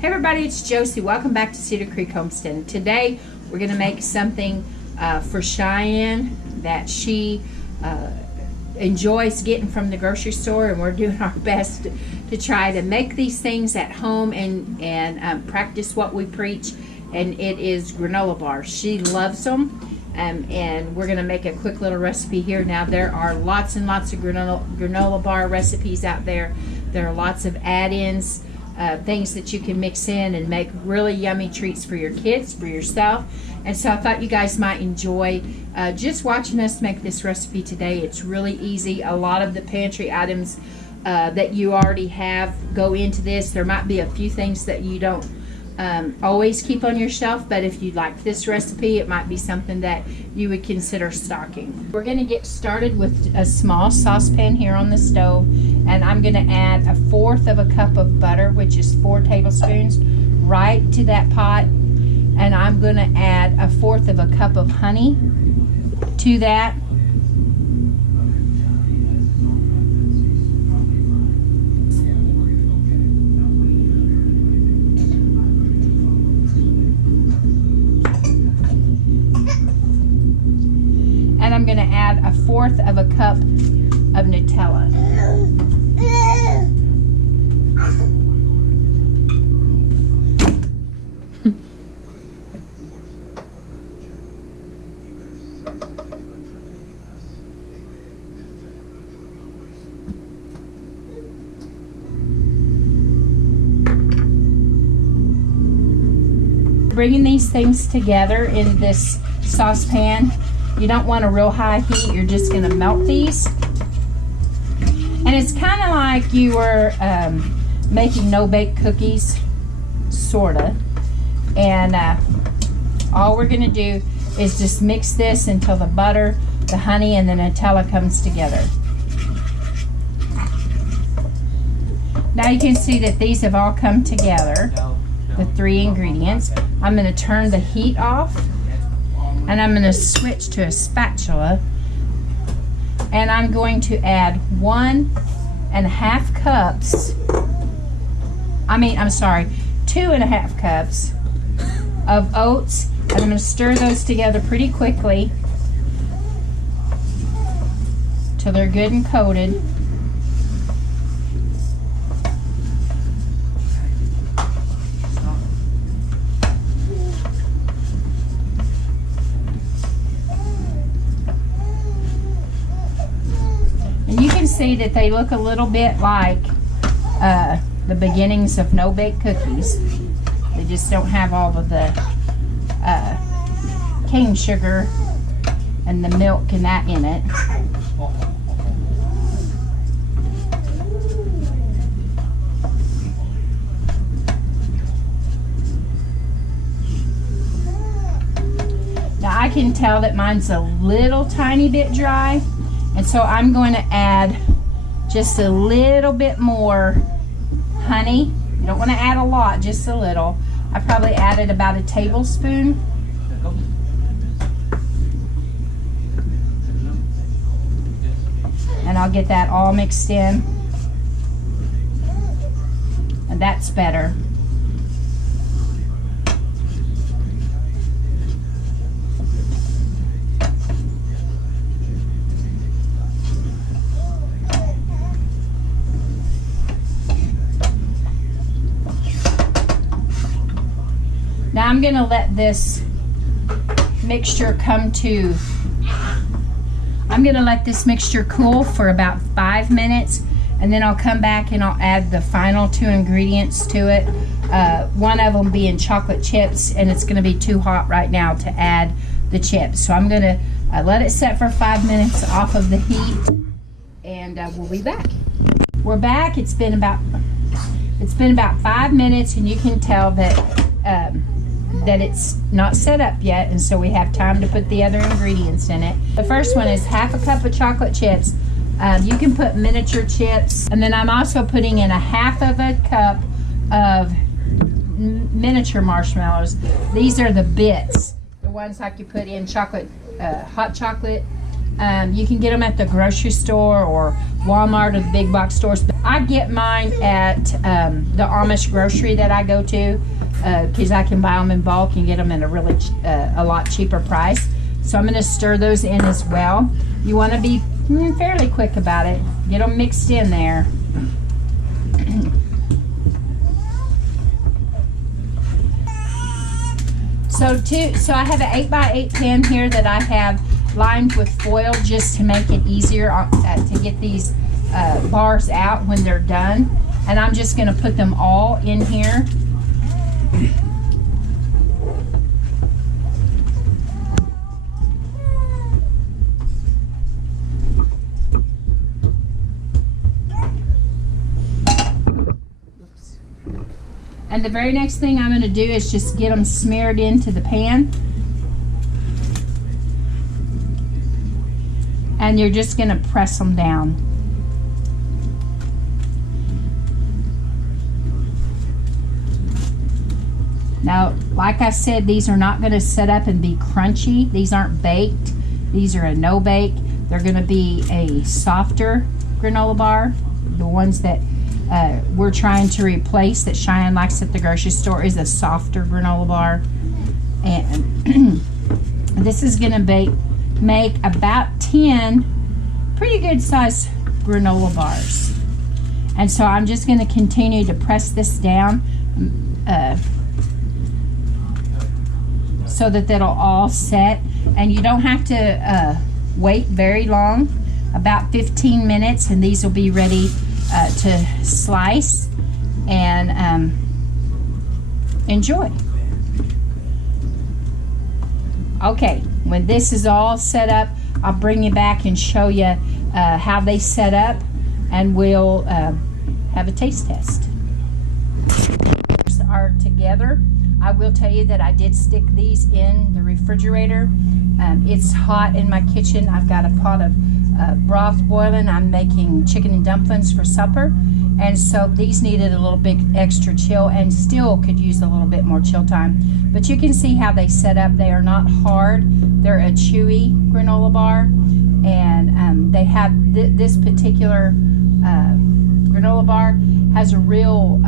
Hey everybody, it's Josie. Welcome back to Cedar Creek Homestead. Today we're going to make something for Cheyenne that she enjoys getting from the grocery store, and we're doing our best to try to make these things at home and practice what we preach. And it is granola bars. She loves them, and we're going to make a quick little recipe here. Now there are lots and lots of granola bar recipes out there. There are lots of add-ins. Things that you can mix in and make really yummy treats for your kids, for yourself. And so I thought you guys might enjoy just watching us make this recipe today. It's really easy. A lot of the pantry items that you already have go into this. There might be a few things that you don't always keep on your shelf, but if you like this recipe, it might be something that you would consider stocking. We're going to get started with a small saucepan here on the stove, and I'm going to add 1/4 of a cup of butter, which is 4 tablespoons, right to that pot. And I'm going to add 1/4 of a cup of honey to that. And I'm going to add 1/4 of a cup of Nutella. Bringing these things together in this saucepan, you don't want a real high heat. You're just going to melt these. And it's kind of like you were making no-bake cookies, sort of. And all we're going to do is just mix this until the butter, the honey, and the Nutella comes together. Now you can see that these have all come together, the 3 ingredients. I'm going to turn the heat off, and I'm going to switch to a spatula, and I'm going to add 1.5 cups, 2.5 cups of oats, and I'm going to stir those together pretty quickly till they're good and coated. And you can see that they look a little bit like the beginnings of no-bake cookies. They just don't have all of the cane sugar and the milk and that in it. Now I can tell that mine's a little tiny bit dry. And so I'm going to add just a little bit more honey. You don't want to add a lot, just a little. I probably added about a tablespoon. And I'll get that all mixed in. And that's better. Now I'm going to let this mixture cool for about 5 minutes, and then I'll come back and I'll add the final 2 ingredients to it. One of them being chocolate chips, and it's going to be too hot right now to add the chips. So I'm going to let it set for 5 minutes off of the heat, and we'll be back. We're back. It's been about 5 minutes, and you can tell that it's not set up yet, and so we have time to put the other ingredients in it. The first one is 1/2 cup of chocolate chips. You can put miniature chips, and then I'm also putting in 1/2 cup of miniature marshmallows. These are the bits, the ones like you put in chocolate, hot chocolate. You can get them at the grocery store or Walmart or the big box stores. But I I get mine at the Amish grocery that I go to, because I can buy them in bulk and get them at a really a lot cheaper price. So I'm going to stir those in as well. You want to be fairly quick about it. Get them mixed in there. So I have an 8x8 pan here that I have lined with foil just to make it easier to get these bars out when they're done. And I'm just going to put them all in here. And the very next thing I'm going to do is just get them smeared into the pan. And you're just going to press them down. Now, like I said, these are not going to set up and be crunchy. These aren't baked. These are a no bake. They're going to be a softer granola bar. The ones that we're trying to replace that Cheyenne likes at the grocery store is a softer granola bar. And this is going to make about 10 pretty good sized granola bars. And so I'm just going to continue to press this down so that that'll all set. And you don't have to wait very long, about 15 minutes, and these will be ready to slice and enjoy. Okay, when this is all set up, I'll bring you back and show you how they set up, and we'll have a taste test. These are together. I will tell you that I did stick these in the refrigerator. It's hot in my kitchen. I've got a pot of broth boiling. I'm making chicken and dumplings for supper, and so these needed a little bit extra chill and still could use a little bit more chill time. But you can see how they set up. They are not hard. They're a chewy granola bar, and they have this particular granola bar has a real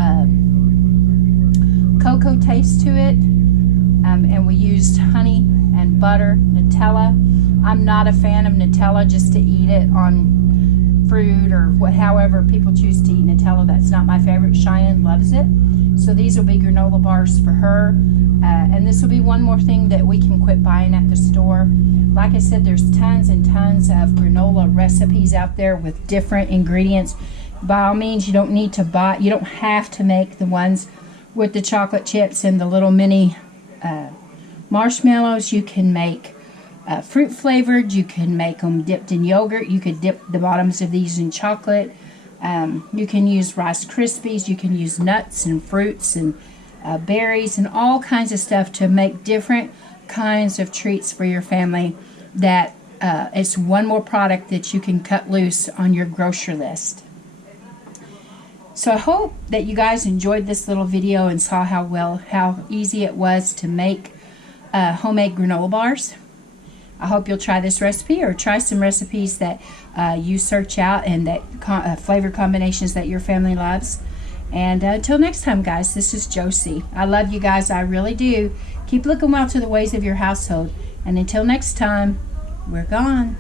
cocoa taste to it, and we used honey and butter, Nutella. I'm not a fan of Nutella just to eat it on fruit or however people choose to eat Nutella. That's not my favorite. Cheyenne loves it. So these will be granola bars for her. And this will be one more thing that we can quit buying at the store. Like I said, there's tons and tons of granola recipes out there with different ingredients. By all means, you don't need to buy, you don't have to make the ones with the chocolate chips and the little mini marshmallows. You can make fruit flavored. You can make them dipped in yogurt. You could dip the bottoms of these in chocolate. You can use Rice Krispies. You can use nuts and fruits and berries and all kinds of stuff to make different kinds of treats for your family. That it's one more product that you can cut loose on your grocery list. So I hope that you guys enjoyed this little video and saw how easy it was to make homemade granola bars. I hope you'll try this recipe or try some recipes that you search out and that flavor combinations that your family loves. And until next time, guys, this is Josie. I love you guys. I really do. Keep looking well to the ways of your household. And until next time, we're gone.